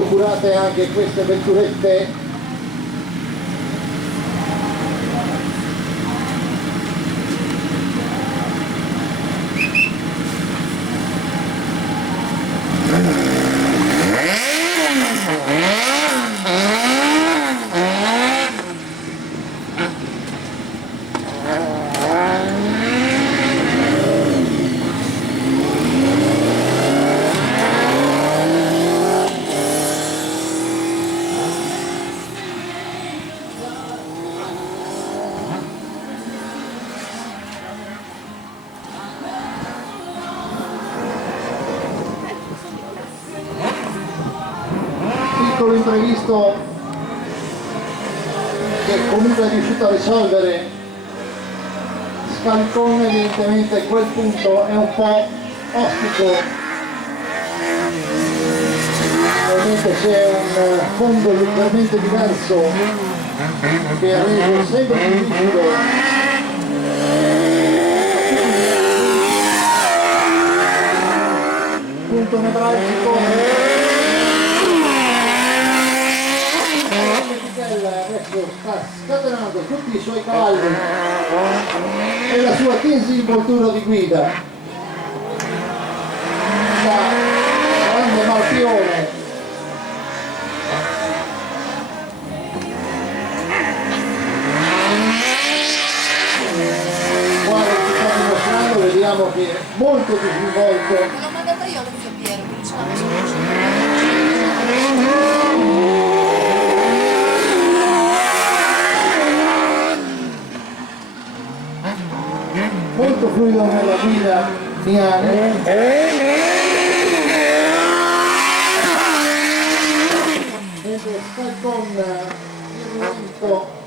molto curate anche queste vetturette. Piccolo imprevisto che comunque è riuscito a risolvere Scalicone. Evidentemente quel punto è un po' ostico, ovviamente c'è un fondo leggermente diverso che ha reso sempre più rigido punto nevralgico. Adesso sta scatenando tutti i suoi cavalli e la sua tesi involtura di guida. Da grande Marpione. Qua che ci sta dimostrando, vediamo che è molto disinvolto. L'ho mandata io allo zio Piero, che ce l'ha molto fluido nella guida Miani. Mentre sta con il momento